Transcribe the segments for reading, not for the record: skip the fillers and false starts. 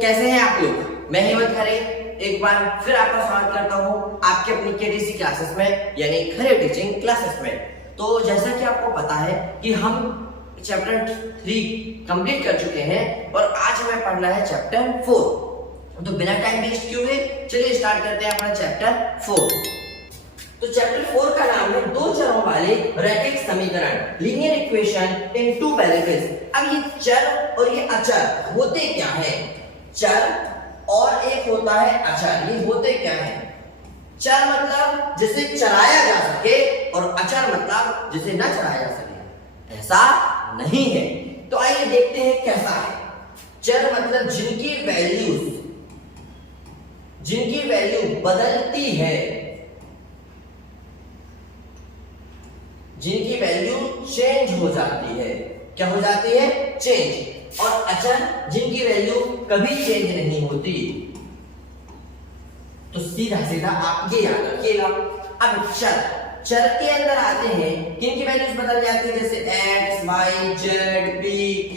कैसे हैं आप लोग? मैं हेमंत खरे एक बार फिर आपका स्वागत करता हूं आपके अपनी केटीसी क्लासेस में, यानी खरे टीचिंग क्लासेस में। तो जैसा कि आपको पता है कि हम चैप्टर 3 कंप्लीट कर चुके हैं और आज हमें पढ़ना है चैप्टर 4। तो बिना टाइम वेस्ट किए हुए चलिए स्टार्ट करते हैं अपना चैप्टर 4। तो चैप्टर 4 का नाम है दो चरों वाले रैखिक समीकरण, linear equation in two variables. अब ये चर और ये अचर होते क्या है? चर और एक होता है अचर, ये होते क्या है? चर मतलब जिसे चलाया जा सके और अचर मतलब जिसे न चलाया जा सके, ऐसा नहीं है। तो आइए देखते हैं कैसा है। चर मतलब जिनकी वैल्यू बदलती है, जिनकी वैल्यू चेंज हो जाती है। क्या हो जाती है? चेंज। और अचर जिनकी वैल्यू कभी चेंज नहीं होती। तो सीधा सीधा आप ये याद रखिएगा। अब चर के अंदर आते हैं, किनकी वैल्यूज बदल जाती है? जैसे x, y, z, p, q,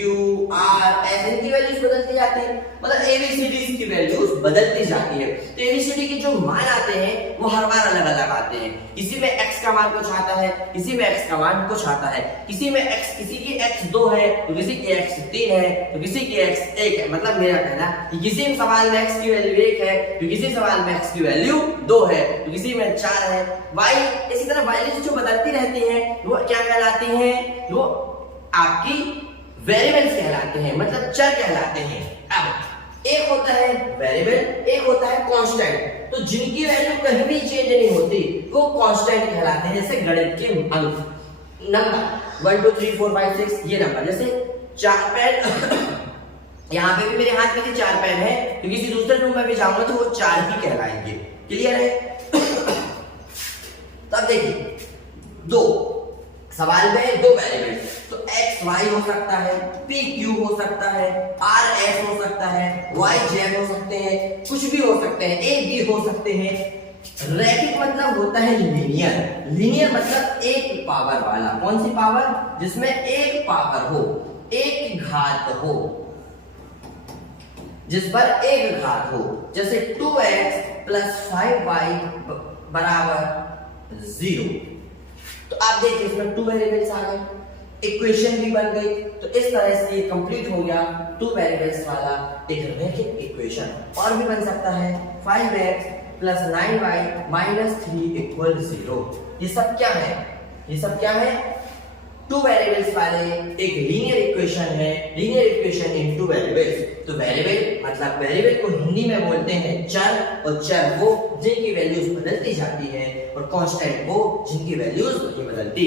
r, s, इनकी वैल्यूज बदलती जाती है। मतलब ABCD की वैल्यूज बदलती जाती है। तो ABCD के जो मान आते हैं वो हर बार अलग अलग आते हैं। किसी में x का मान कुछ आता है, किसी में x का मान कुछ आता है, किसी में x, किसी की x 2 है तो किसी की x 3 है तो किसी की x 1 है। मतलब मेरा कहना कि किसी सवाल में x की वैल्यू 1 है तो किसी सवाल में x की वैल्यू 2 है तो किसी में 4 है। y इसी तरह वैल्यूज जो बदलती रहती हैं वो क्या कहलाती हैं? वो आपकी वेरिएबल्स कहलाते हैं, मतलब चर कहलाते हैं। अब एक होता है वेरिएबल, एक होता है कांस्टेंट। तो जिनकी वैल्यू कहीं भी चेंज नहीं होती वो कांस्टेंट कहलाते हैं। जैसे गणित के अंक नंबर 1 2 3 4 5 6 ये नंबर, जैसे 4 पेन यहाँ पे भी मेरे हाथ में 4 पेन है तो किसी दूसरे रूम में भी जाऊंगा तो वो 4 ही कहलाएंगे। क्लियर है? तब देखिए दो सवाल में दो वेरिएबल, तो x y हो सकता है, p q हो सकता है, r s हो सकता है, y z हो सकते हैं, कुछ भी हो सकते हैं, a b हो सकते हैं। रैखिक मतलब होता है लीनियर। लीनियर मतलब एक पावर वाला। कौन सी पावर? जिसमें एक पावर हो, एक घात हो, जिस पर एक घात हो। जैसे 2x + 5y बराबर 0। तो आप देखिए इसमें 2 वेरिएबल्स आ गए, इक्वेशन भी बन गई। तो इस तरह से ये कंप्लीट हो गया 2 वेरिएबल्स वाला एक रैखिक इक्वेशन। और भी बन सकता है 5x + 9y - 3 = 0। ये सब क्या है? ये सब क्या है? 2 वेरिएबल्स वाले एक लीनियर इक्वेशन है। Linear equation in 2 variables. तो वेरिएबल मतलब वेरिएबल को हिंदी में बोलते हैं चर, और चर वो जिनकी वैल्यूज बदलती जाती है, और कांस्टेंट वो जिनकी वैल्यूज नहीं बदलती।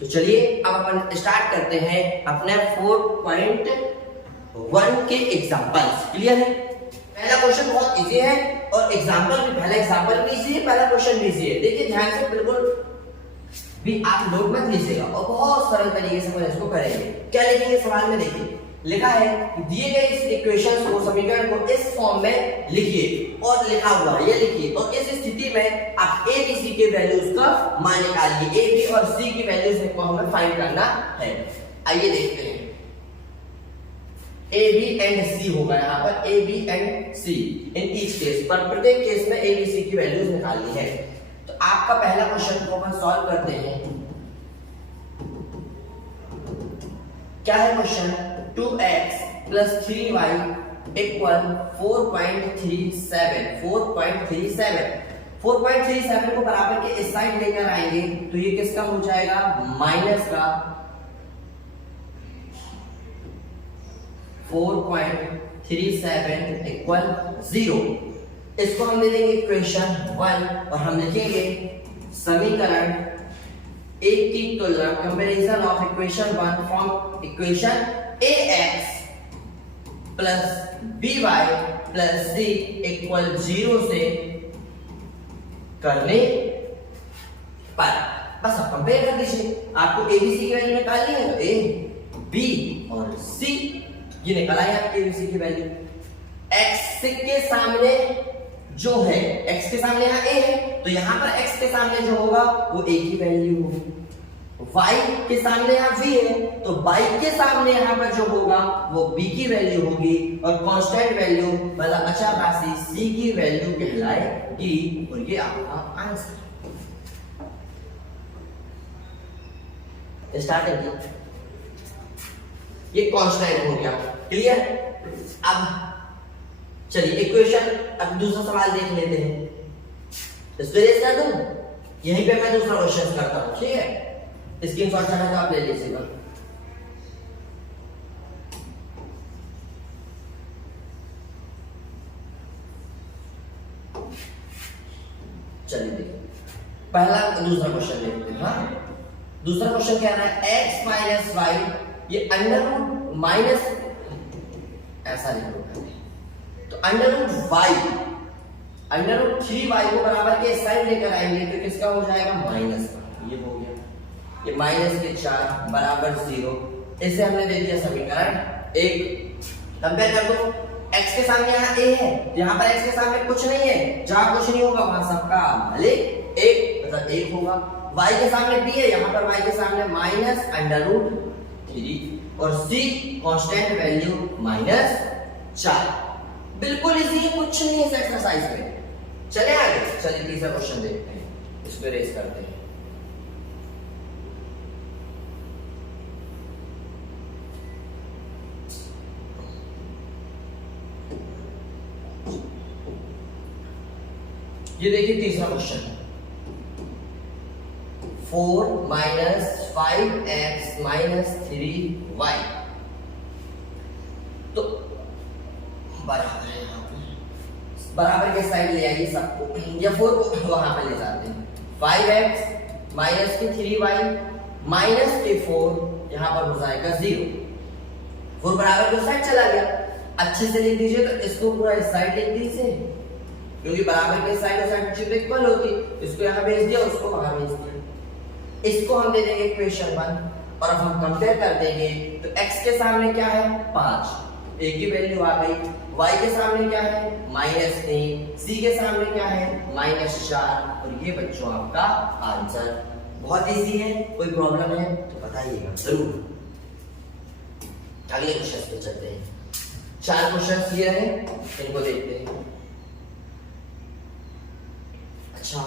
तो चलिए अब अपन स्टार्ट करते हैं अपने 4.1 के एग्जांपल्स। क्लियर है? पहला क्वेश्चन बहुत इजी है और एग्जांपल भी, पहला एग्जांपल भी इजी है, पहला क्वेश्चन भी इजी है। देखिए ध्यान से, बिल्कुल भी आप नोट मत लीजिएगा और बहुत सरल तरीके से हम इसको करेंगे। क्या लिखेंगे सवाल में? देखिए लिखा है कि दिए गए इस इक्वेशन को, समीकरण को इस फॉर्म में लिखिए, और लिखा हुआ है ये लिखिए। और इस स्थिति में आप a b c के वैल्यूज का मान निकालिए। a b और c की वैल्यूज को हमें फाइंड करना है। आइए देखते हैं। a b एंड c होगा यहाँ पर, a b and c in each case पर, प्रत्येक केस में a b c की वैल्यूज निकालनी है। तो आपका पहला क्वेश्चन को अपन सॉल्व करते हैं। क्या है क्वेश्चन? 2x + 3y = 4.37। 4.37 को बराबर के इस साइड लेकर आएंगे तो ये किसका हो जाएगा? माइनस का। 4.37 = 0। इसको हम ले लेंगे इक्वेशन 1 और हम लिखेंगे समीकरण 1 की तुलना, comparison of equation 1 from equation ax + by + c = 0 से करने पर बस आप कंपेयर कर दीजिए। आपको abc की वैल्यू निकालनी है तो a, b और c ये निकल आई आपकी abc की वैल्यू। x के सामने जो है, x के सामने यहाँ a है तो यहाँ पर x के सामने जो होगा वो a की वैल्यू होगी। y के सामने यहाँ v है, तो y के सामने यहाँ पर जो होगा वो b की वैल्यू होगी, और कांस्टेंट वैल्यू मतलब अचर राशि c की वैल्यू कहलाएगी, और ये आपका आंसर। स्टार्टिंग ये कांस्टेंट हो गया, क्लियर। अब चलिए इक्वेशन, अब दूसरा सवाल देख लेते हैं। इसको रेस कर दूं, यहीं पे मैं दूसरा क्वेश्चन करता हूं, ठीक है। स्क्रीनशॉट चाहे तो आप ले लीजिएगा। चलिए देखिए, पहला दूसरा क्वेश्चन देखते हैं। हाँ, दूसरा क्वेश्चन कह रहा है x माइनस वाई, ये अंडर रूट माइनस ऐसा लिखो, तो under root Y, under root 3y को बराबर के साइड लेकर आएंगे तो किसका हो जाएगा माइनस का, ये हो गया, ये माइनस के 4 बराबर 0। इसे हमने दे दिया समीकरण 1। कंपेयर कर दो, x के सामने यहाँ a है, यहाँ पर x के सामने कुछ नहीं है, जहां कुछ नहीं होगा वहां सबका मालिक 1 मतलब 1 होगा। y के सामने b है, यहाँ पर y के सामने माइनस अंडर रूट 3, और c कांस्टेंट वैल्यू -4। बिल्कुल इजी, कुछ नहीं है इस एक्सरसाइज में। चले आगे, चलिए तीसरा क्वेश्चन देखते हैं, इसको रेस करते हैं। ये देखिए तीसरा question, 4 minus 5x minus 3y, तो बराबर है, यहाँ पे बराबर के साइड ले आइए सबको, या 4 को वहां पे ले जाते हैं। 5x माइनस के 3y माइनस के 4, यहाँ पर हो जाएगा 0। 4 बराबर के साइड चला गया, अच्छे से लिख दीजिए, तो इसको पूरा इस साइड लिख दीजिए, क्योंकि बराबर के साइड और साइड चिन्ह इक्वल होती, इसको यहाँ भेज दिया, उसको वहां भेज दिया। इसको हम दे देंगे इक्वेशन 1, और अब हम कंपेयर कर देंगे, तो x के सामने क्या है 5, a की वैल्यू आ गई, y के सामने क्या है -3, c के सामने क्या है -4, और ये बच्चों आपका आंसर। बहुत इजी है, कोई प्रॉब्लम है तो बताइएगा जरूर। अगले क्वेश्चन पे चलते हैं। 4 क्वेश्चन क्लियर है, इनको देखते हैं। अच्छा,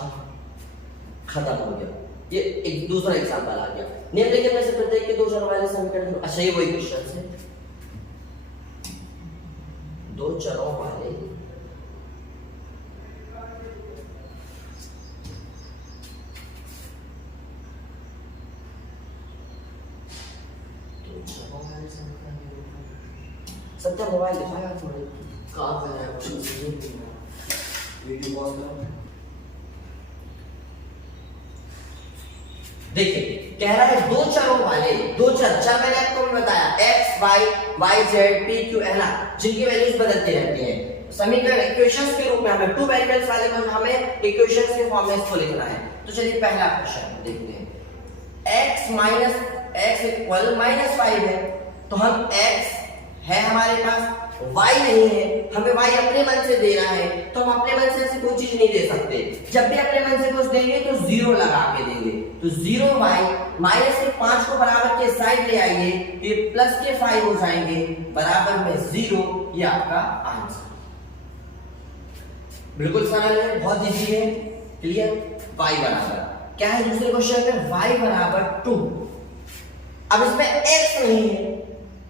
खत्म हो गया, ये एक दूसरा एग्जांपल आ गया। निम्नलिखित में से प्रत्येक के 2 चरों वाले समीकरण। अच्छा, ये वही क्वेश्चन है, 2 चरों वाले सत्या मोबाइल दिखाया थोड़े, कहाँ पे है क्वेश्चन, वीडियो पॉज करो। देखिए कह रहा है 2 चरों वाले, 2 चर मैंने आपको बताया x y y z p q है ना, जिनकी वैल्यूज बदलती रहती हैं। समीकरण इक्वेशंस के रूप में हमें 2 वेरिएबल्स वाले को हमें इक्वेशंस के फॉर्म में इसको लिखना है। तो चलिए पहला क्वेश्चन देखते हैं। x माइनस x इक्वल -5 है, तो हम x है हमारे पास, y नहीं है, हमें y अपने मन से देना है, तो हम अपने मन से ऐसी कोई चीज नहीं दे सकते। जब भी अपने मन से कुछ देंगे तो 0 लगा के देंगे, तो 0y माइनस के 5 को बराबर के साइड ले आइए, ये प्लस के 5 हो जाएंगे, बराबर में 0, ये आपका आंसर। बिल्कुल सरल है, बहुत इजी है, क्लियर। y बराबर क्या है दूसरे क्वेश्चन में, y बराबर 2। अब इसमें x नहीं है,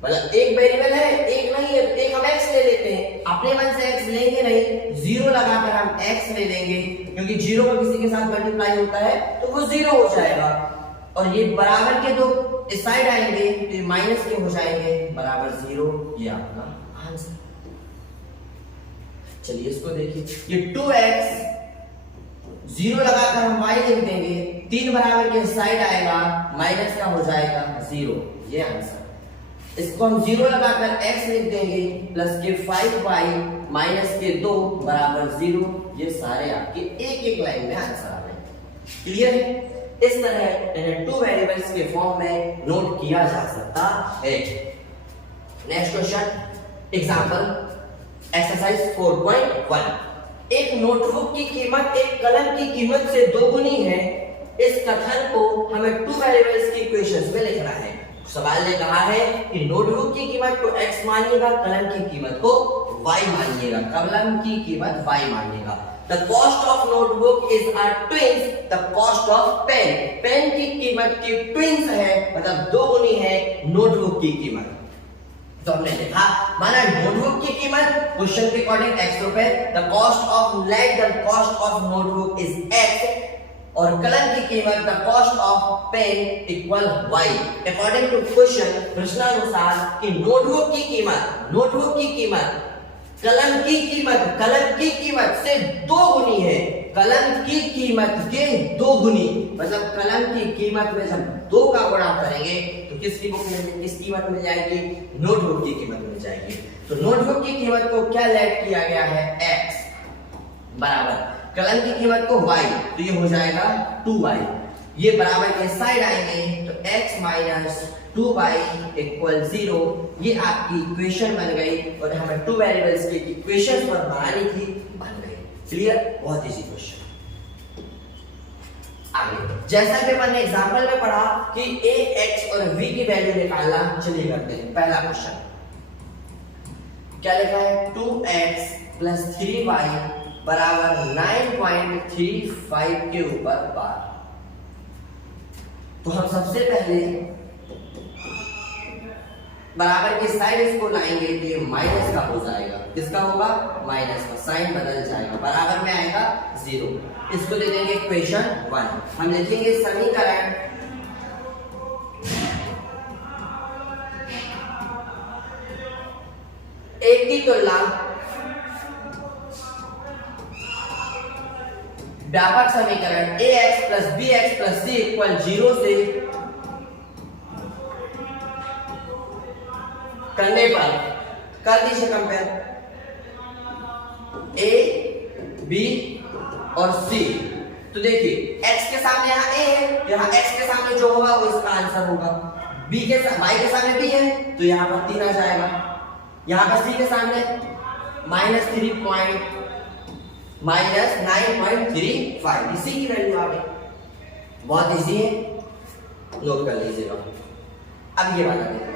मतलब एक वेरिएबल है, एक नहीं है, एक हम x ले लेते हैं, अपने मन से x लेंगे नहीं, 0 लगाकर हम x ले लेंगे, क्योंकि 0 का किसी के साथ मल्टीप्लाई होता है तो वो 0 हो जाएगा, और ये बराबर के 2 इस साइड आएंगे तो ये माइनस के हो जाएंगे, बराबर 0, ये आपका आंसर। चलिए इसको देखिए, ये 2x 0 लगाकर हम y लिख देंगे, 3 बराबर के साइड आएगा, माइनस का हो जाएगा 0, ये आंसर। इसको हम 0 लगाकर x लिख देंगे, प्लस के 5y माइनस के 2 बराबर 0, ये सारे आपके एक लाइन में आंसर आ रहे हैं। क्लियर है? इस तरह इन्हें 2 वेरिएबल्स के फॉर्म में नोट किया जा सकता है। Next question, example exercise 4.1। एक नोटबुक की कीमत एक कलम की कीमत से 2 गुनी है, इस कथन को हमें टू वेरिएबल्स की इक्वेशंस में लिखना है। सवाल ने कहा है कि नोटबुक की कीमत को x मानिएगा, कलम की कीमत को y मानिएगा, कलम की कीमत y मानिएगा। The cost of notebook is a twins the cost of pen। Pen की कीमत की ट्विंस है, मतलब दो गुनी है नोटबुक की कीमत। तो हमने लिखा, माना नोटबुक की कीमत क्वेश्चन के अकॉर्डिंग x रुपए, the cost of lead the cost of notebook is x, और कलम की कीमत the cost of pen equal y। According to question, प्रश्नानुसार कि नोटबुक की कीमत कलम की कीमत से दो गुनी है, कलम की कीमत के दो गुनी, मतलब कलम की कीमत में जब दो का गुणा करेंगे तो किस कीमत मिल जाएगी? नोटबुक की कीमत मिल जाएगी। तो नोटबुक की कीमत को क्या लेट किया गया है? x बराबर कलम की कीमत को y, तो ये हो जाएगा 2y। ये बराबर के साइड आएंगे तो x माइनस 2y इक्वल 0। ये आपकी इक्वेशन बन गई, और हमें टू वेरिएबल्स की इक्वेशन पर बनानी थी, बन गई। क्लियर? बहुत इजी क्वेश्चन। आगे जैसा कि मैंने एग्जांपल में पढ़ा कि a, x और v की वैल्यू निकालना, चलिए करते हैं। पहला क्वेश्चन क्या लिखा है? 2x प्लस 3y बराबर 9.35 के ऊपर बार। तो हम सबसे पहले बराबर की साइड इसको लाएंगे तो ये माइनस का हो जाएगा। किसका होगा? माइनस का, साइन बदल जाएगा, बराबर में आएगा 0। इसको दे देंगे इक्वेशन 1। हम लिखेंगे समीकरण एक की तुलना व्यापक समीकरण ax plus bx plus c equal 0 से करने पर कर दीजिए कंपेयर a, b और c। तो देखिए x के सामने यहाँ a है, यहाँ x के सामने जो होगा वो इसका आंसर होगा। y के सामने b है तो यहाँ पर 3 आ जाएगा। यहाँ पर c के सामने माइनस 9.35, इसी की वैल्यू आ गई। बहुत इजी है, नोट कर लीजिएगा। अब ये वाला देखिए,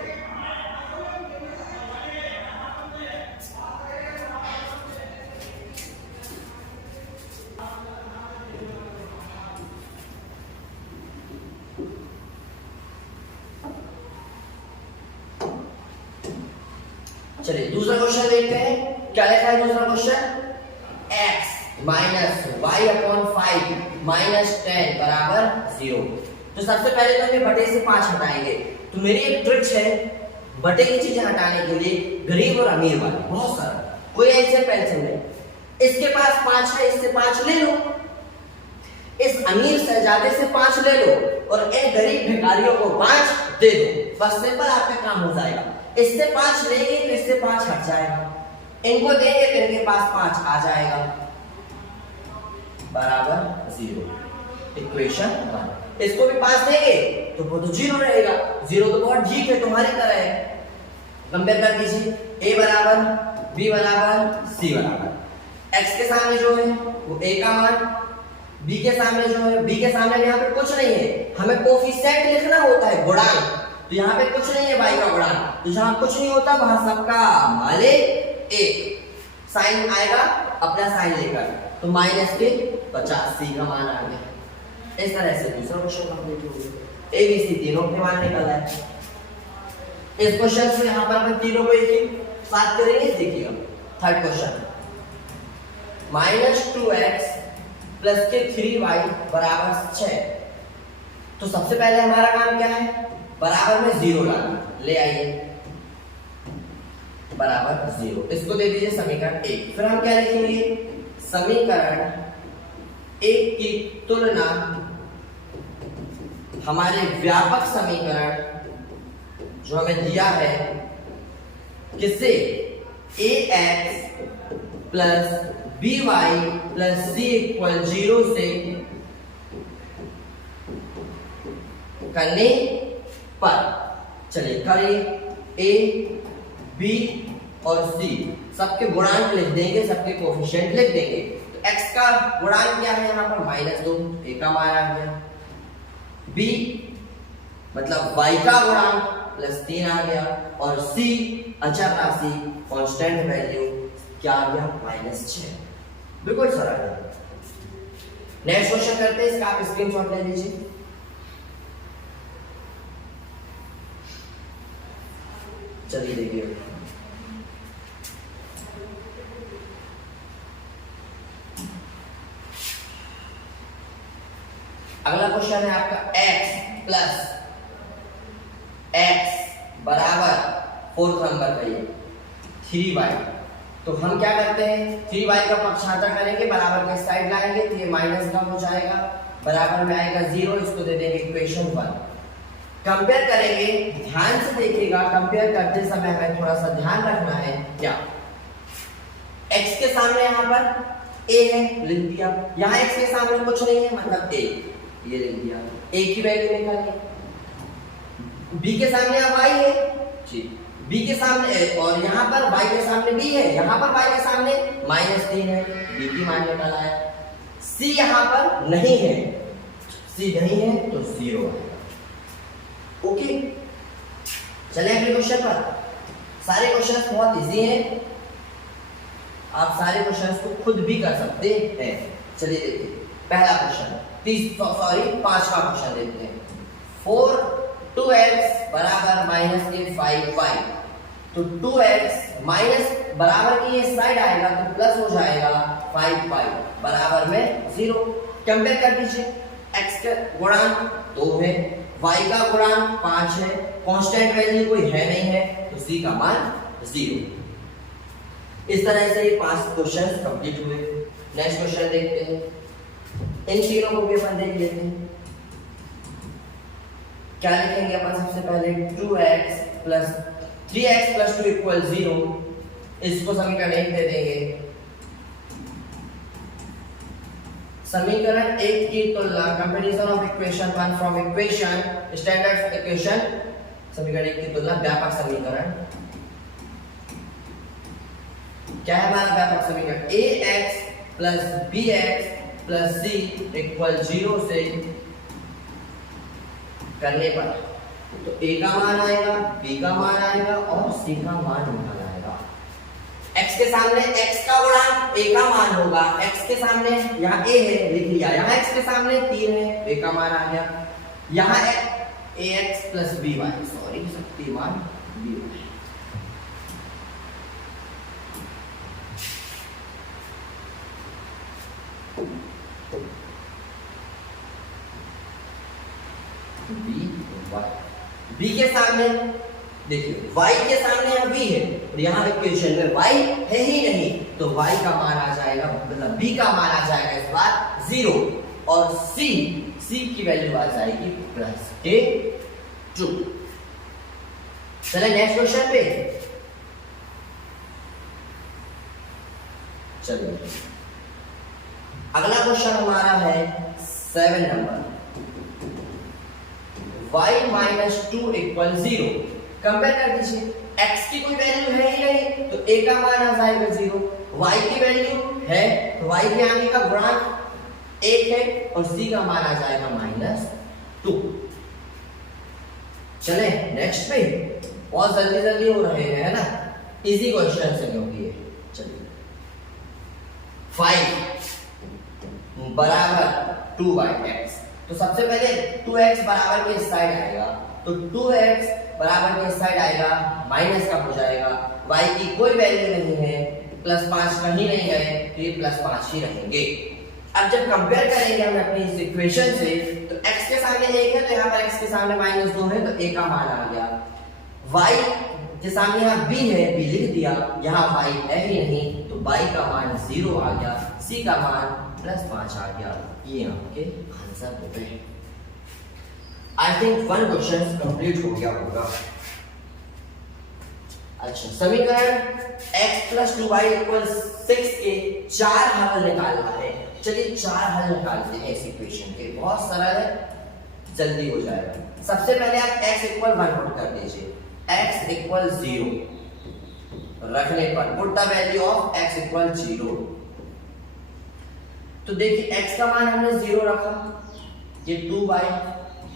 चलिए दूसरा क्वेश्चन देखते हैं। क्या लिखा है दूसरा question? x minus y upon 5 minus 10 बराबर 0। तो सबसे पहले तो हमें बटे से 5 हटाएंगे। तो मेरी एक ट्रिक है बटे की चीजें हटाने के लिए, गरीब और अमीर वाली, बहुत सारा, कोई ऐसे पेंशन नहीं। इसके पास 5 है, इससे 5 ले लो, इस अमीर शहजादे से 5 ले लो, और इन गरीब भिखारियों को 5 दे दो। बस सिंपल आपका काम हो जाएगा। इससे 5 लेंगे तो इससे 5 हट जाएगा, इनको देंगे तो इनके पास 5 आ जाएगा, बराबर 0। इक्वेशन 1। इसको भी 5 देंगे तो वो तो 0 रहेगा। 0 तो बहुत ठीक है, तुम्हारी तरह है। कंपेयर कर दीजिए, a बराबर b बराबर c बराबर। x के सामने जो है वो a का मान, b के सामने जो है, b के सामने यहाँ पे कुछ नहीं है, हमें कोफिशिएंट लिखना होता है, गुणांक। तो यहाँ पे कुछ नहीं है y का गुणांक, तो जहां कुछ नहीं होता वहां सबका मालिक 1। साइन आएगा अपना साइन लेकर, तो माइनस के 50 c का मान आ गया। इस तरह से दूसरा क्वेश्चन कंप्लीट हो गया। a b c तीनों के मान निकल आए। इस क्वेश्चन से यहाँ पर अपन तीनों को एक ही साथ करेंगे। देखिएगा third question, minus 2x plus के 3y बराबर 6। तो सबसे पहले हमारा काम क्या है? बराबर में 0 लाना। ले आइए बराबर 0, इसको दे दीजिए समीकरण 1। फिर हम क्या लिखेंगे? समीकरण 1 की तुलना हमारे व्यापक समीकरण जो हमें दिया है किससे? ax plus by plus c equal 0 से करने पर, चलिए करिए। a b और c सबके गुणांक लिख देंगे, सबके कोफिशिएंट लिख देंगे। तो x का गुणांक क्या है यहाँ पर? -2, a का मान आ गया। b मतलब y का गुणांक प्लस 3 आ गया, और c अचर राशि कांस्टेंट वैल्यू क्या आ गया -6। बिल्कुल सरल है। नेक्स्ट क्वेश्चन करते हैं, इसका आप स्क्रीनशॉट ले लीजिए। चलिए देखिए, अगला क्वेश्चन है आपका x प्लस x बराबर 4th नंबर का ये 3y। तो हम क्या करते हैं, 3y का पक्षांतर करेंगे, बराबर के साइड लाएंगे तो ये माइनस का हो जाएगा, बराबर में आएगा 0, इसको दे देंगे इक्वेशन 1। कंपेयर करेंगे, ध्यान से देखिएगा, कंपेयर करते समय हमें थोड़ा सा ध्यान रखना है। क्या x के सामने यहाँ पर a है, लिख दिया। यहाँ x के सामने कुछ नहीं है, मतलब a, ये लिख दिया। a की वैल्यू निकालिए। b के सामने y है जी, b के सामने, और यहाँ पर y के सामने b है, यहाँ पर y के सामने -3 है, b की मान निकाला है। c यहाँ पर नहीं है, c नहीं है तो 0 है। ओके, चले अगले क्वेश्चन पर। सारे क्वेश्चन बहुत इजी हैं, आप सारे क्वेश्चन को खुद भी कर सकते हैं। चलिए देखिए, पहला क्वेश्चन, पांचवा क्वेश्चन देखते हैं। 2x बराबर -5y। तो 2x माइनस बराबर की ये साइड आएगा तो प्लस हो जाएगा 5y बराबर में 0। कंपेयर कर दीजिए, x का गुणांक 2 है, y का गुणांक 5 है, कांस्टेंट वैल्यू कोई है नहीं है, तो c का मान 0। इस तरह से ये 5 क्वेश्चन कंप्लीट हुए। नेक्स्ट क्वेश्चन देखते हैं, इन तीनों को भी अपन देख लेते हैं। क्या लिखेंगे अपन सबसे पहले, 2x plus 3x plus 2 equal 0, इसको समीकरण 1 दे देंगे। समीकरण 1 की तुलना, comparison of equation 1 from equation standard equation, समीकरण 1 की तुलना व्यापक समीकरण। क्या है हमारा व्यापक समीकरण, ax plus bx plus c equal 0 से करने पर तो a का मान आएगा, b का मान आएगा और c का मान निकल आएगा। x के सामने x का गुणांक a का मान होगा, x के सामने यहाँ a है, लिख लिया। यहाँ x के सामने 3 है, a का मान आ गया। यहाँ ax plus by, sorry Shaktimaan by। b के सामने देखिए, y के सामने यहाँ b है और यहाँ इक्वेशन में y है ही नहीं, तो y का मान आ जाएगा, मतलब b का मान आ जाएगा इस बार 0, और c की वैल्यू आ जाएगी +2। चले नेक्स्ट क्वेश्चन पे। चलिए अगला क्वेश्चन हमारा है 7 number, y minus 2 equal 0। Compare कर दीजिए, x की कोई वैल्यू है ही नहीं तो a का मान आ जाएगा 0, y की वैल्यू है तो y के आगे का गुणांक 1 है और c का मान आ जाएगा -2। चले नेक्स्ट पे, बहुत जल्दी जल्दी हो रहे हैं, है ना, इजी क्वेश्चन है क्योंकि ये। चलिए 5 बराबर 2y, तो सबसे पहले 2x बराबर के साइड आएगा, तो 2x बराबर के साइड आएगा, माइनस का हो जाएगा, y की कोई वैल्यू नहीं है, +5 कहीं नहीं गए तो ये +5 ही रहेंगे। अब जब कंपेयर करेंगे हम अपनी इस इक्वेशन से, तो x के सामने 1 है तो यहाँ पर x के सामने -2 है तो a का मान आ गया, y के सामने यहाँ b है, b लिख दिया, यहाँ y है ही नहीं तो y का मान 0 आ गया, c का मान +5 आ गया। ये आपके आंसर हो गए। आई थिंक 1 क्वेश्चन कंप्लीट हो गया होगा। अच्छा, समीकरण x प्लस 2y इक्वल 6 के 4 हल निकालना है। चलिए 4 हल निकालते हैं इस इक्वेशन के, बहुत सरल है, जल्दी हो जाएगा। सबसे पहले आप x इक्वल 1 पुट कर दीजिए, x इक्वल 0 रखने पर put the value of x equal 0। तो देखिए x का मान हमने 0 रखा, ये 2y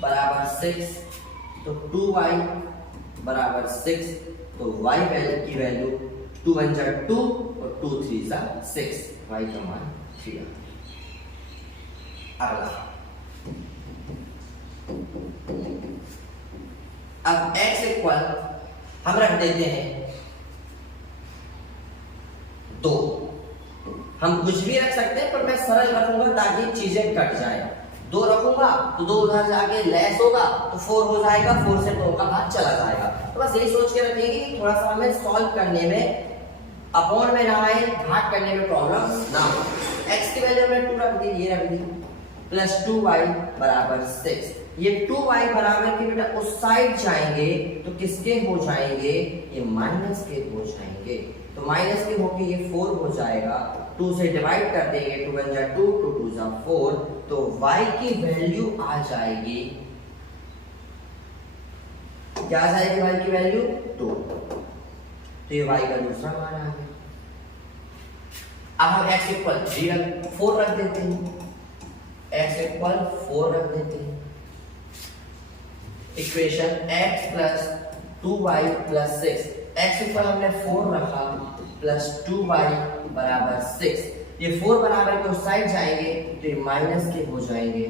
बराबर 6, तो 2y बराबर 6, तो y वैल्यू की वैल्यू 2 1 जा 2 और 2 3 जा 6, y का मान 3। अगला अब x इक्वल हम रख देते हैं 2। हम कुछ भी रख सकते हैं पर मैं सरल रखूंगा ताकि चीजें कट जाए। 2 रखूंगा तो 2 उधर जाके लेस होगा तो 4 हो जाएगा, 4 से 2 का भाग चला जाएगा। तो बस यही सोच के रखिए कि थोड़ा सा हमें सॉल्व करने में अपॉन में ना आए, भाग करने में प्रॉब्लम ना हो। x की वैल्यू हमने 2 रख दी, ये रख दी, प्लस 2y बराबर 6। ये 2y बराबर के बेटा उस साइड जाएंगे तो किसके हो जाएंगे, ये माइनस के हो जाएंगे। तो माइनस के होके ये 4 हो जाएगा, 2 से डिवाइड कर देंगे, 2 1 जा 2, 2 2 जा 4, तो y की वैल्यू आ जाएगी, क्या आ जाएगी y की वैल्यू 2। तो ये y का दूसरा मान आ गया। अब हम x इक्वल 4 रख देते हैं, x इक्वल 4 रख देते हैं। Equation x plus 2y plus 6, x equal हमने 4 रखा प्लस 2y बराबर 6। ये 4 बराबर के उस साइड जाएंगे तो ये माइनस के हो जाएंगे,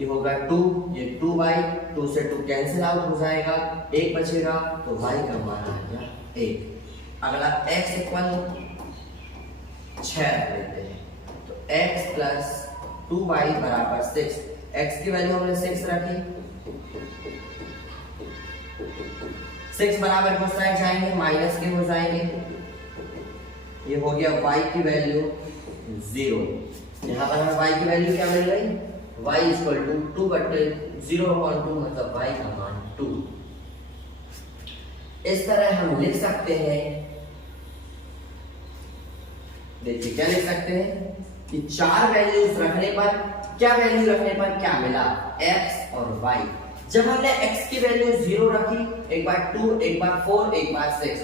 ये होगा 2, ये 2y, 2 से 2 कैंसिल आउट हो जाएगा, 1 बचेगा, तो y का मान आ गया 1। अगला x इक्वल 6 रख लेते हैं, तो x प्लस 2y बराबर 6, x की वैल्यू हमने 6 रखी, 6 बराबर को साइड जाएंगे, माइनस के हो जाएंगे, ये हो गया y की वैल्यू 0। यहाँ पर हमें y की वैल्यू क्या मिल रही, y इक्वल टू 2 बटे 0/2, मतलब y का मान 2। इस तरह हम लिख सकते हैं, देखिए क्या लिख सकते हैं कि 4 वैल्यूज रखने पर, क्या वैल्यू रखने पर क्या मिला, x और y। जब हमने x की वैल्यू 0 रखी, एक बार 2, एक बार 4, एक बार 6,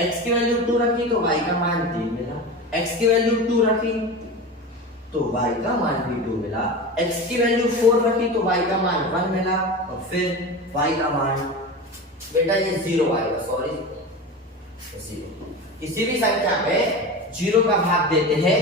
x की वैल्यू 2 रखी तो y का मान 3 मिला, x की वैल्यू 2 रखी तो y का मान भी 2 मिला, x की वैल्यू 4 रखी तो y का मान 1 मिला, और फिर y का मान बेटा ये 0 आएगा, सॉरी 0। किसी भी संख्या पे 0 का भाग देते हैं,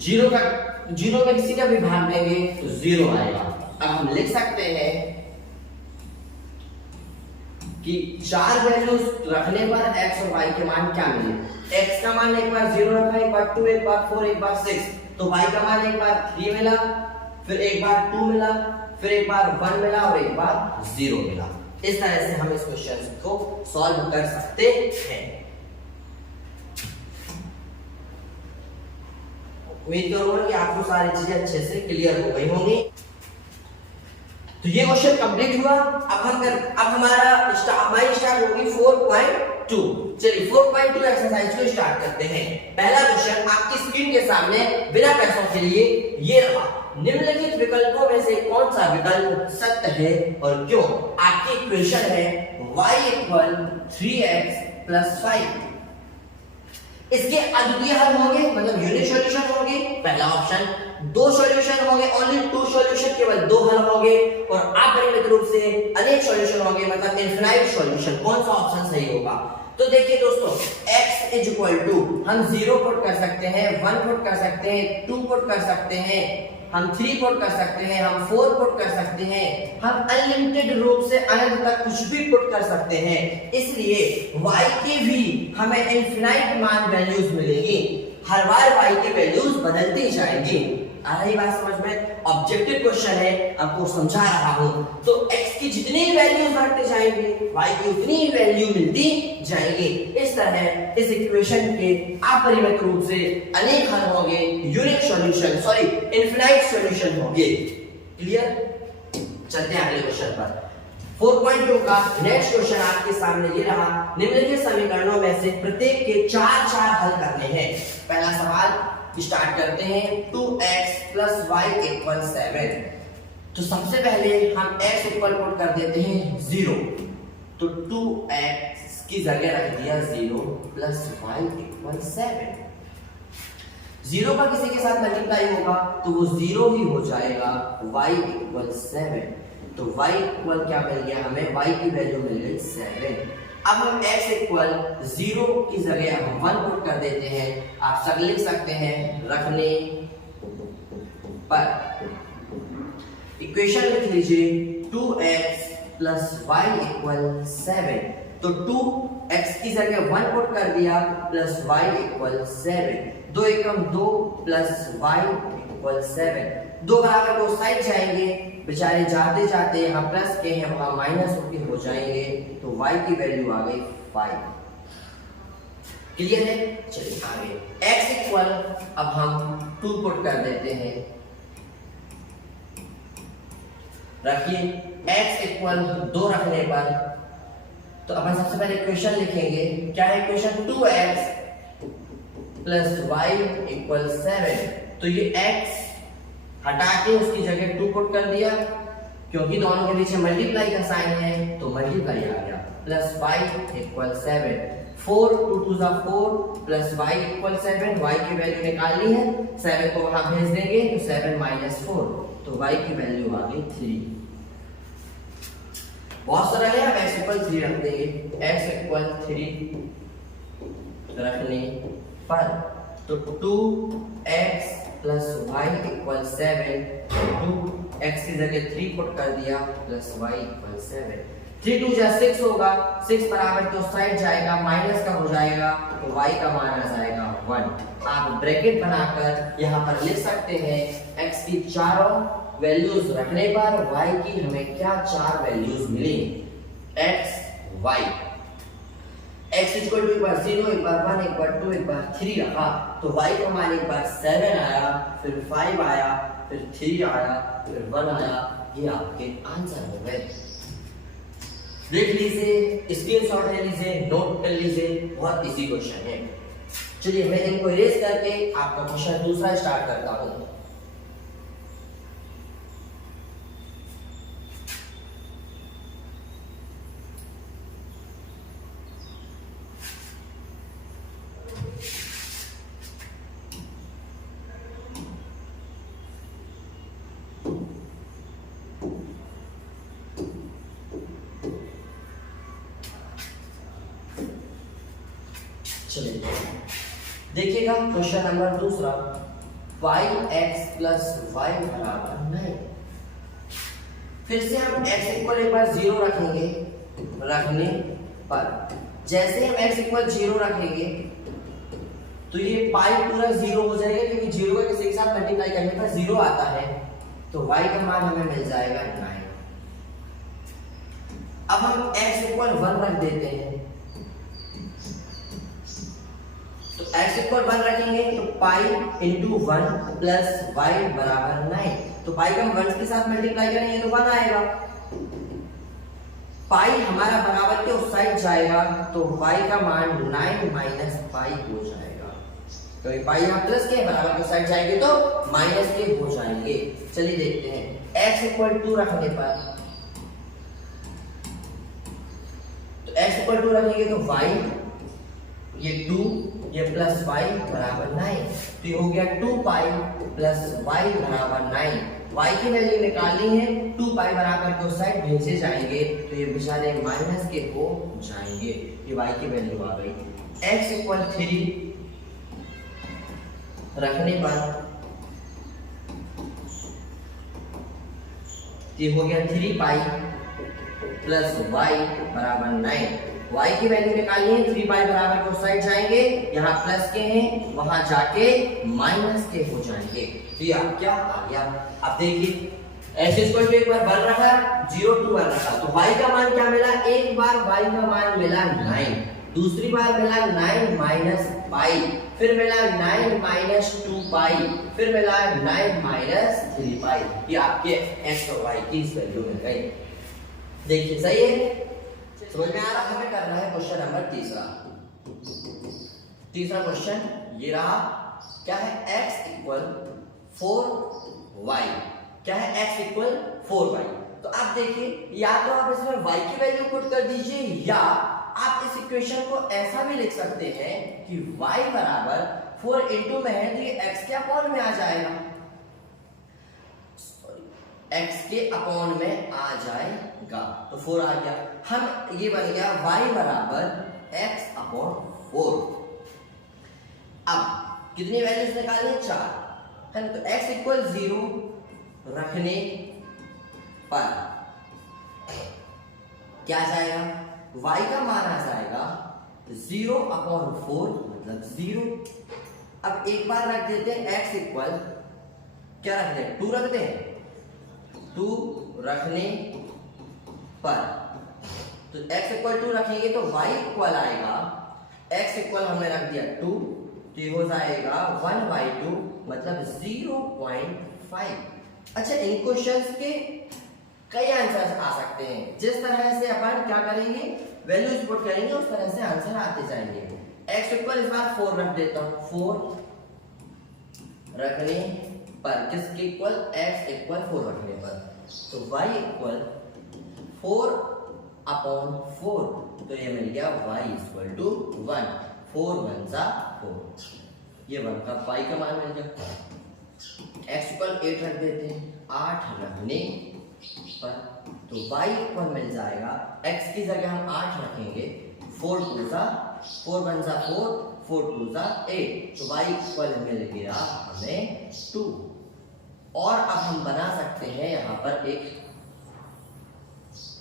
जीरो का किसी का भी भाग देंगे तो 0 आएगा। अब हम लिख सकते हैं कि 4 वैल्यूज रखने पर x और y के मान क्या मिले। x का मान एक बार 0 रखा, एक बार 2, एक बार 4, एक बार 6, तो y का मान एक बार 3 मिला, फिर एक बार 2 मिला, फिर एक बार 1 मिला और एक बार 0 मिला। इस तरह से हम इस क्वेश्चन को सॉल्व कर सकते हैं। उम्मीद करूंगा कि आपको सारी चीजें अच्छे से क्लियर हो गई होंगी। तो ये क्वेश्चन कंप्लीट हुआ। अब हमारा हमारी स्टार्ट होगी 4.2। चलिए 4.2 एक्सरसाइज को स्टार्ट करते हैं। पहला क्वेश्चन आपकी स्क्रीन के सामने बिना पैसों के लिए ये रहा, निम्नलिखित विकल्पों में से कौन सा विकल्प सत्य है और क्यों। आपकी इक्वेशन है y इक्वल 3x प्लस 5। इसके अद्वितीय हल होंगे, मतलब यूनिक सॉल्यूशन होंगे। पहला ऑप्शन, 2 सॉल्यूशन होंगे, ओनली 2 सॉल्यूशन, केवल 2 हल होंगे। और अपरिमित रूप से अनेक सॉल्यूशन होंगे, मतलब इनफिनाइट सॉल्यूशन। कौन सा ऑप्शन सही होगा। तो देखिए दोस्तों, x इज इक्वल टू हम 0 पुट कर सकते हैं, 1 पुट कर सकते हैं, 2 पुट कर सकते हैं, हम 3 पुट कर सकते हैं, हम 4 पुट कर सकते हैं, हम अनलिमिटेड रूप से अनंत तक कुछ भी पुट कर सकते हैं। इसलिए y के भी हमें इनफिनाइट मान वैल्यूज मिलेगी। हर बार y के वैल्यूज बदलती जाएंगी। आ रही बात समझ में। ऑब्जेक्टिव क्वेश्चन है, आपको समझा रहा हूं। तो x की जितनी वैल्यूज रखते जाएंगे, y की उतनी ही वैल्यू मिलती जाएगी। इस तरह इस इक्वेशन के अपरिमित रूप से अनेक हल होंगे, unique solution, sorry infinite solution होंगे। क्लियर। चलते हैं अगले क्वेश्चन पर। 4.2 का नेक्स्ट क्वेश्चन आपके सामने ये रहा, निम्नलिखित समीकरणों में से प्रत्येक के चार चार हल करने हैं। पहला सवाल स्टार्ट करते हैं, 2x + y = 7। तो सबसे पहले हम x इक्वल पुट कर देते हैं 0, तो 2x की जगह रख दिया 0 + y = 7। 0 का किसी के साथ मल्टीप्लाई होगा तो वो 0 ही हो जाएगा, y = 7। तो y इक्वल क्या मिल गया हमें, y की वैल्यू मिल गई 7। अब हम x इक्वल 0 की जगह हम 1 पुट कर देते हैं। आप सब लिख सकते हैं रखने पर। इक्वेशन लिख लीजिए 2x + y = 7। तो 2x की जगह 1 पुट कर दिया प्लस y = 7। 2 एकम 2 प्लस y = 7। 2 बराबर को साइड जाएंगे, बेचारे जाते जाते यहाँ प्लस के हैं वहां माइनस होके हो जाएंगे, तो y की वैल्यू आ गई 5। क्लियर है? चलिए आगे x इक्वल अब हम 2 पुट कर देते हैं। रखिए x इक्वल 2 रखने पर तो अपन सबसे पहले इक्वेशन लिखेंगे। क्या है इक्वेशन? 2x + y = 7। तो ये x हटा के उसकी जगह 2 पुट कर दिया, क्योंकि दोनों के बीच में मल्टीप्लाई का साइन है तो मल्टीप्लाई आ गया, plus y = 7। 4 2 2 4 plus y = 7। y की वैल्यू निकालनी है, 7 को वहां भेज देंगे तो 7 - 4, तो y की वैल्यू आ गई 3। बहुत सरल है, अब x = 3 रख देंगे। x = 3 रखने पर तो 2x + y = 7। 2x की जगह 3 पुट कर दिया प्लस y = 7। 3 2 जा 6 होगा, 6 बराबर तो साइड जाएगा, माइनस का हो जाएगा तो y का मान आ जाएगा 1। आप ब्रैकेट बनाकर यहाँ पर लिख सकते हैं x की चारों वैल्यूज रखने पर y की हमें क्या चार वैल्यूज मिली, x y। x = एक बार 0, एक बार 1, एक बार 2, एक बार 3 रखा तो y का मान एक बार 7 आया, फिर 5 आया, फिर 3 आया, फिर 1 आया। ये आपके आंसर हो गए। देख लीजिए, स्क्रीनशॉट ले लीजिए, नोट कर लीजिए, बहुत इजी क्वेश्चन है। चलिए मैं इनको इरेज करके आपका क्वेश्चन दूसरा स्टार्ट करता हूं। देखिएगा क्वेश्चन नंबर दूसरा, 5x + y = 9। फिर से हम x इक्वल एक बार 0 रखेंगे, रखने पर जैसे हम x इक्वल 0 रखेंगे तो ये पाई पूरा 0 हो जाएगा, क्योंकि 0 का किसी के साथ मल्टीप्लाई करने पर 0 आता है, तो y का मान हमें मिल जाएगा 9। अब हम x इक्वल 1 रख देते हैं, तो x इक्वल 1 रखेंगे तो पाई इंटू 1 प्लस y = 9। तो पाई का हम 1 के साथ मल्टीप्लाई करेंगे तो 1 आएगा। पाई हमारा बराबर के उस साइड जाएगा तो y का मान 9 - पाई हो जाएगा। तो ये पाई यहाँ प्लस के बराबर के साइड जाएंगे तो माइनस के हो जाएंगे। चलिए देखते हैं x इक्वल 2 रखने पर, तो x इक्वल 2 रखेंगे तो y ये 2 ये प्लस y = 9। तो ये हो गया 2 पाई प्लस y = 9। y की वैल्यू निकालनी है, 2 पाई बराबर को साइड भेजे जाएंगे तो ये बेचारे माइनस के हो जाएंगे। ये y की वैल्यू आ गई। x इक्वल 3 रखने पर ये हो गया 3 पाई प्लस y = 9। y की वैल्यू निकालनी है, 3 पाई बराबर को साइड जाएंगे, यहाँ प्लस के हैं वहां जाके माइनस के हो जाएंगे। तो ये आप क्या आ गया। अब देखिए x इक्वल एक बार 1 रखा, 0 to 1 रखा, तो y का मान क्या मिला, एक बार y का मान मिला 9, दूसरी बार मिला 9 - पाई, फिर मिला 9 - 2 पाई, फिर मिला 9 - 3 पाई। ये आपके x और y की इस वैल्यू मिल गई। देखिए सही है, समझ में आ रहा। हमें करना है क्वेश्चन नंबर तीसरा क्वेश्चन ये रहा। क्या है? x equal 4y। क्या है? x equal 4y। तो आप देखिए, या तो आप इसमें y की वैल्यू पुट कर दीजिए, या आप इस इक्वेशन को ऐसा भी लिख सकते हैं कि y बराबर 4 इंटू में है तो ये x के अपॉन में आ जाएगा, x के अपॉन में आ जाएगा। तो 4 आ गया, हम ये बन गया y बराबर x अपॉन 4। अब कितनी वैल्यूज निकालनी? 4 है ना। तो x इक्वल 0 रखने पर क्या जाएगा? y का मान आ जाएगा 0 अपॉन 4 मतलब 0। अब एक बार रख देते हैं x इक्वल, क्या रख दें? 2 रख दें। 2 रखने पर तो x इक्वल 2 रखेंगे तो y इक्वल आएगा, x इक्वल हमने रख दिया 2 तो ये हो जाएगा 1/2 मतलब 0.5। अच्छा, इन क्वेश्चंस के कई आंसर्स आ सकते हैं। जिस तरह से अपन क्या करेंगे, वैल्यूज पुट करेंगे, उस तरह से आंसर आते जाएंगे। x इक्वल इस बार 4 रख देता हूं, 4 रखने पर किसके इक्वल? x इक्वल 4 रखने पर। तो y इक्वल 4 अपॉन 4 तो ये मिल गया y इक्वल टू 1। 4 1 जा 4, ये 1 का y का मान मिल गया। x इक्वल 8 रख देते हैं, 8 रखने पर तो y इक्वल मिल जाएगा, x की जगह हम 8 रखेंगे, 4 2 जा 4 1 जा 4, 4 2 जा 8 तो y इक्वल मिल गया हमें 2। और अब हम बना सकते हैं यहाँ पर एक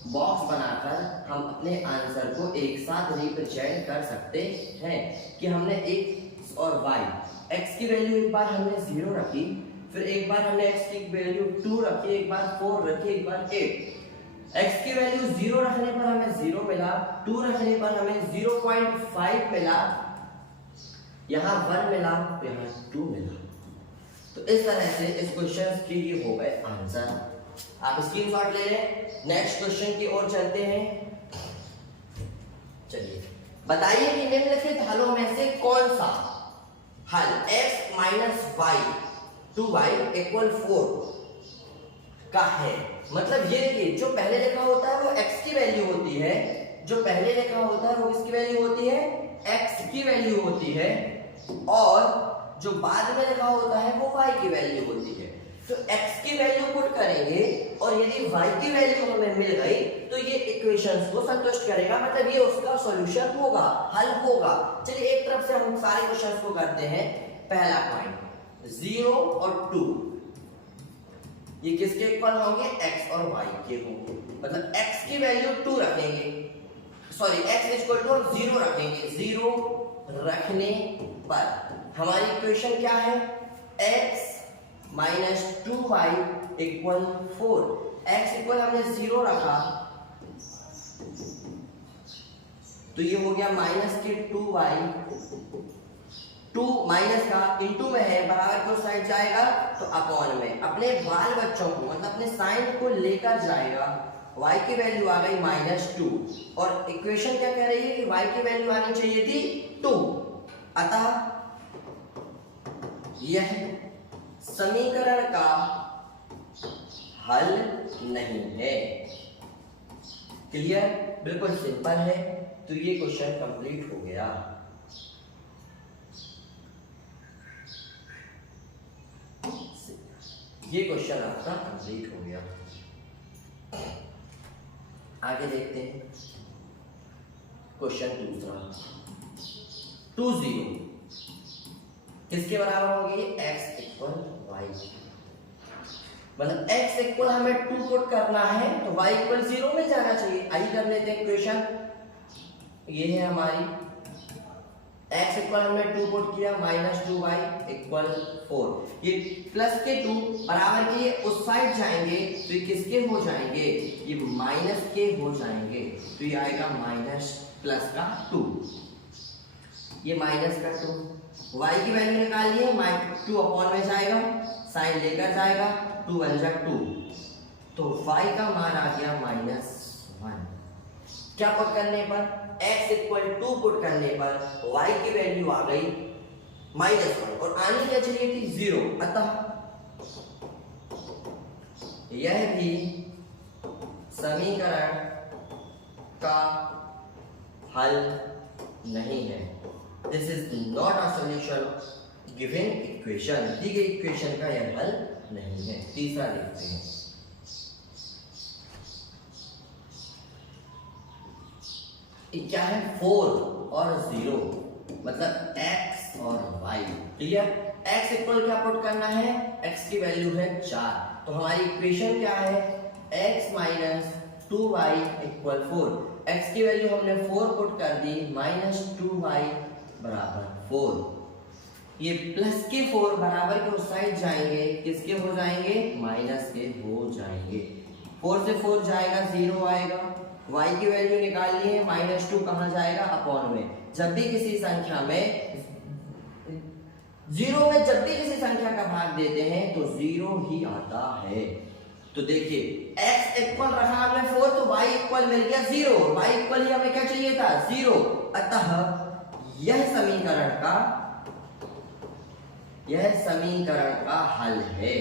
बॉक्स बनाकर हम अपने आंसर को एक साथ रिप्रेजेंट कर सकते हैं कि हमने x और y, x की वैल्यू एक बार हमने 0 रखी, फिर एक बार हमने x की वैल्यू 2 रखी, एक बार 4 रखी, एक बार 8। x की वैल्यू 0 रखने पर हमें 0 मिला, 2 रखने पर हमें 0.5 मिला, यहाँ 1 मिला, यहाँ 2 मिला। तो इस तरह से इस क्वेश्चन के ये हो गए आंसर। आप स्क्रीनशॉट ले लें। नेक्स्ट क्वेश्चन की ओर चलते हैं। चलिए बताइए कि निम्नलिखित हलों में से कौन सा हल x minus Y 2y equal 4 का है। मतलब ये देखिए, जो पहले लिखा होता है वो x की वैल्यू होती है, जो पहले लिखा होता है वो किसकी वैल्यू होती है? x की वैल्यू होती है, और जो बाद में लिखा होता है वो y की वैल्यू होती है। तो x की वैल्यू पुट करेंगे और यदि y की वैल्यू हमें मिल गई तो ये इक्वेशंस को संतुष्ट करेगा, मतलब ये उसका सॉल्यूशन होगा, हल होगा। चलिए एक तरफ से हम सारे क्वेश्चंस को करते हैं। पहला पॉइंट 0 और 2 ये किसके इक्वल होंगे? x और y के होंगे। मतलब x की वैल्यू 2 रखेंगे, सॉरी x इक्वल टू 0 रखेंगे। 0 रखने पर हमारी इक्वेशन क्या है? x minus 2y equal 4। x equal हमने 0 रखा तो ये हो गया माइनस के 2y, 2 माइनस का इंटू में है, बराबर को साइड जाएगा तो अपॉन में। अपने बाल बच्चों को मतलब अपने साइन को लेकर जाएगा। y की वैल्यू आ गई माइनस 2 और इक्वेशन क्या कह रही है कि y की वैल्यू आनी चाहिए थी 2। अतः यह समीकरण का हल नहीं है। क्लियर? बिल्कुल सिंपल है। तो ये क्वेश्चन कंप्लीट हो गया। ये क्वेश्चन आपका कंप्लीट हो गया। आगे देखते हैं क्वेश्चन दूसरा। 2 0 किसके बराबर होगी? x equal y। मतलब x इक्वल हमें 2 पुट करना है तो y इक्वल 0 में जाना चाहिए। आइए कर लेते हैं इक्वेशन। ये है हमारी x इक्वल हमने 2 पुट किया, माइनस 2y इक्वल 4। ये प्लस के 2 बराबर के उस साइड जाएंगे तो ये किसके हो जाएंगे? ये माइनस के हो जाएंगे। तो ये आएगा माइनस प्लस का 2, ये माइनस का 2। y की वैल्यू निकालिए, -2 अपॉन में जाएगा, साइन लेकर जाएगा, 2 1 जा 2 तो y का मान आ गया -1। 1। क्या पुट करने पर, x इक्वल 2 पुट करने पर y की वैल्यू आ गई -1 और आनी क्या चाहिए थी 0। अतः यह भी समीकरण का हल नहीं है। This is not a solution given equation, दी गई इक्वेशन का यह हल नहीं है। तीसरा देखते हैं। क्या है 4 और 0 मतलब x और y। क्लियर, x इक्वल क्या पुट करना है, x की वैल्यू है 4, तो हमारी इक्वेशन क्या है x minus 2y equal 4। x की वैल्यू हमने 4 पुट कर दी, -2y बराबर 4। ये प्लस के 4 बराबर के उस साइड जाएंगे, किसके हो जाएंगे, माइनस के हो जाएंगे। 4 से 4 जाएगा 0 आएगा, y की वैल्यू निकालनी है, -2 कहाँ जाएगा, अपॉन में। जब भी किसी संख्या में 0 में जब भी किसी संख्या का भाग देते हैं तो 0 ही आता है। तो देखिए x इक्वल रखा हमने 4 तो y इक्वल मिल गया 0, y इक्वल ही हमें क्या चाहिए था 0। अतः यह समीकरण का हल है।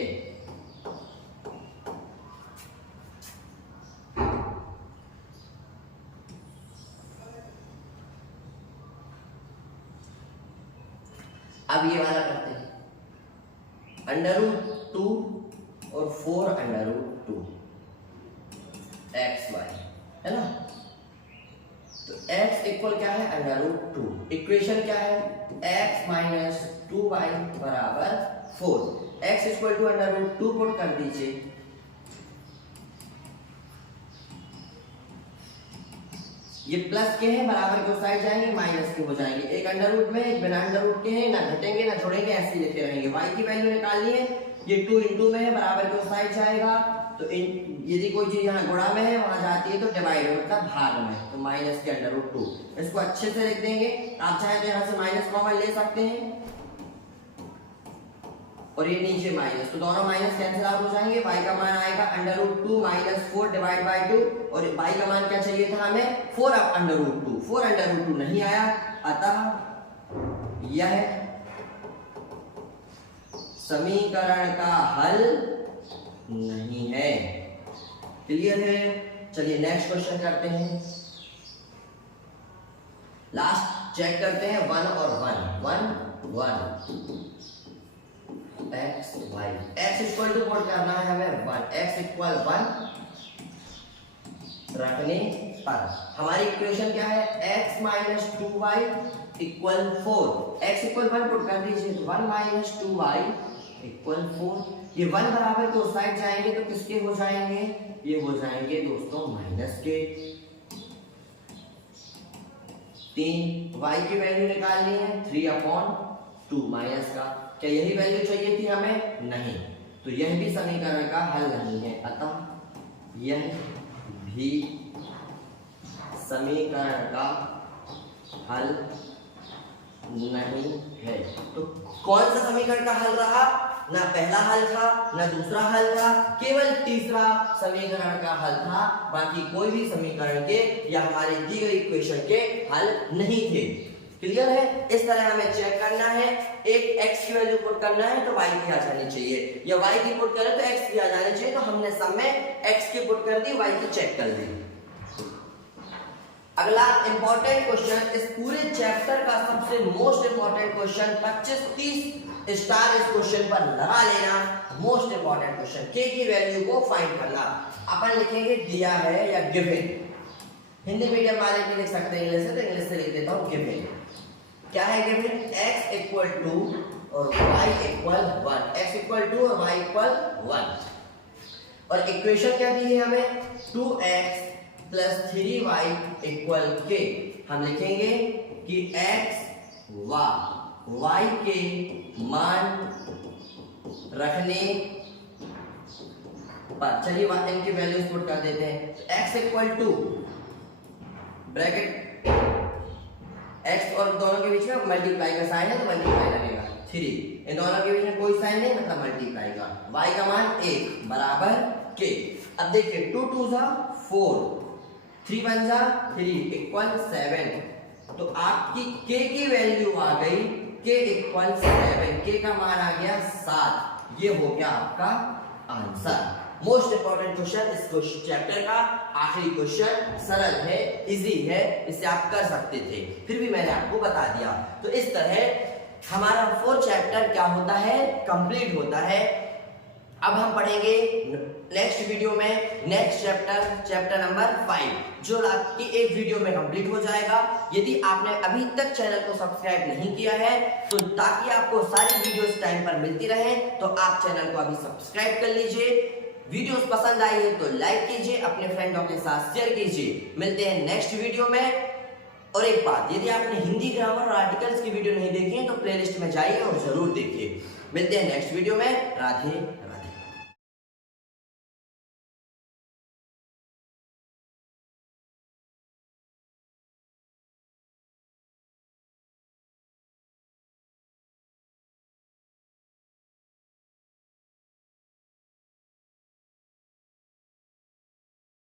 अब ये वाला करते हैं, √2 और 4√2 xy है ना। तो x इक्वल क्या है √2, इक्वेशन क्या है x माइनस 2y बराबर 4। x इक्वल टू √2 पुट कर दीजिए, ये प्लस के हैं बराबर के उस साइड जाएंगे, माइनस के हो जाएंगे। एक अंडर रूट में एक बिना अंडर रूट के हैं, ना घटेंगे ना जोड़ेंगे, ऐसे लिखे रहेंगे। y की वैल्यू निकालनी है, ये 2 इंटू में है बराबर के उस साइड जाएगा, तो यदि कोई चीज यहाँ गुणा में है वहां जाती है तो डिवाइड मतलब भाग में, तो माइनस के √2। इसको अच्छे से लिख देंगे, आप चाहे तो यहाँ से माइनस कॉमन ले सकते हैं और ये नीचे माइनस, तो दोनों माइनस कैंसिल आउट हो जाएंगे। y का मान आएगा √2 माइनस 4 डिवाइड बाय 2 और y का मान क्या चाहिए था हमें 4 √2, 4 √2 नहीं आया, अतः यह समीकरण का हल नहीं है। क्लियर है, चलिए नेक्स्ट क्वेश्चन करते हैं, लास्ट चेक करते हैं 1 और 1 x y, x equal to put करना है हमें 1, x इक्वल 1 रखने पर हमारी इक्वेशन क्या है x minus 2y equal 4। x equal 1 put कर दीजिए, 1 माइनस 2y इक्वल 4। ये 1 बराबर के उस साइड जाएंगे तो किसके हो जाएंगे, ये हो जाएंगे दोस्तों माइनस के। 3 y की वैल्यू निकालनी है 3/2 माइनस का, क्या यही वैल्यू चाहिए थी हमें, नहीं, तो यह भी समीकरण का हल नहीं है, अतः यह भी समीकरण का हल नहीं है। तो कौन सा समीकरण का हल रहा, ना पहला हल था ना दूसरा हल था, केवल तीसरा समीकरण का हल था, बाकी कोई भी समीकरण के या हमारी दी गई इक्वेशन के हल नहीं थे। क्लियर है, इस तरह हमें चेक करना है, एक x की वैल्यू पुट करना है तो y की आ जानी चाहिए, या y की पुट करें तो x की आ जानी चाहिए, तो हमने सब में x की पुट कर दी, y की चेक कर दी। अगला इंपॉर्टेंट क्वेश्चन, इस पूरे चैप्टर का सबसे मोस्ट इंपॉर्टेंट क्वेश्चन, 25-30 स्टार इस क्वेश्चन पर लगा लेना। मोस्ट इंपॉर्टेंट क्वेश्चन, k की वैल्यू को फाइंड करना। अपन लिखेंगे दिया है या गिवन, हिंदी मीडियम वाले भी लिख सकते हैं इंग्लिश से, तो इंग्लिश से लिख देता हूं गिवन। क्या है गिवन, x इक्वल 2 और y इक्वल 1, x इक्वल 2 और y इक्वल 1, और इक्वेशन क्या दी है हमें 2x plus 3y equal k। हम लिखेंगे कि x y के मान रखने पर, चलिए इनकी वैल्यूज पुट कर देते हैं। x इक्वल 2 ब्रैकेट x और दोनों के बीच में मल्टीप्लाई का साइन है तो मल्टीप्लाई लगेगा, 3, इन दोनों के बीच में कोई साइन नहीं मतलब मल्टीप्लाई का, y का मान 1 बराबर k। अब देखिए 2 2 4, 3 वन जा 3 इक्वल 7। तो आपकी k की वैल्यू आ गई k इक्वल 7, k का मान आ गया 7। ये हो गया आपका आंसर। मोस्ट इंपॉर्टेंट क्वेश्चन इस चैप्टर का, आखिरी क्वेश्चन, सरल है, इजी है, इसे आप कर सकते थे, फिर भी मैंने आपको बता दिया। तो इस तरह हमारा 4 चैप्टर क्या होता है, कंप्लीट होता है। अब हम पढ़ेंगे नेक्स्ट वीडियो में नेक्स्ट चैप्टर नंबर 5, जो आपकी एक वीडियो में कंप्लीट हो जाएगा। यदि आपने अभी तक चैनल को सब्सक्राइब नहीं किया है तो ताकि आपको सारी वीडियोस टाइम पर मिलती रहे, तो आप चैनल को अभी सब्सक्राइब कर लीजिए। वीडियोस पसंद आई है तो लाइक कीजिए, अपने फ्रेंडों के साथ शेयर कीजिए। मिलते हैं नेक्स्ट वीडियो में। और एक बात, यदि आपने हिंदी ग्रामर और आर्टिकल्स की वीडियो नहीं देखी है तो प्लेलिस्ट में जाइए और जरूर देखिए। मिलते हैं नेक्स्ट वीडियो में। राधे राधे।